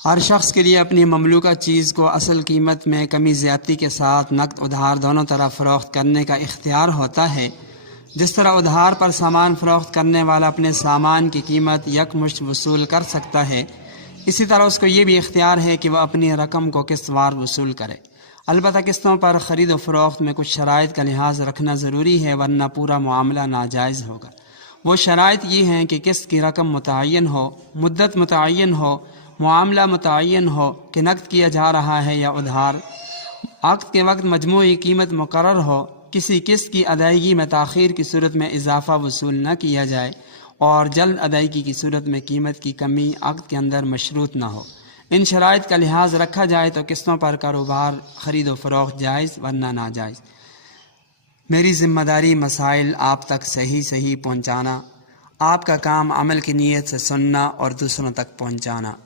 हर शख्स के लिए अपनी ममलूका चीज़ को असल कीमत में कमी ज़्यादती के साथ नकद उधार दोनों तरफ फ़रोख्त करने का इख्तियार होता है। जिस तरह उधार पर सामान फ़रोख्त करने वाला अपने सामान की कीमत यकमुश्त वसूल कर सकता है, इसी तरह उसको ये भी इख्तियार है कि वह अपनी रकम को किस्तवार वसूल करे। अलबत्ता किस्तों पर ख़रीद व फ़रोख्त में कुछ शराइत का लिहाज रखना ज़रूरी है, वरना पूरा मामला नाजायज़ होगा। वो शराइत ये हैं कि किस्त की रकम मुतय्यन हो, मुद्दत मुतय्यन हो, मामला मुतय्यन हो कि नकद किया जा रहा है या उधार, अक़्द के वक्त मजमूई कीमत मुकर्रर हो, किसी किस्त की अदायगी में ताख़ीर की सूरत में इजाफ़ा वसूल न किया जाए और जल्द अदायगी की सूरत में कीमत की कमी अक़्द के अंदर मशरूत न हो। इन शराइत का लिहाज रखा जाए तो किस्तों पर कारोबार ख़रीद व फ़रोख्त जायज़ वरना नाजायज़। मेरी ज़िम्मेदारी मसाइल आप तक सही पहुँचाना, आपका काम अमल की नीयत से सुनना और दूसरों तक पहुँचाना।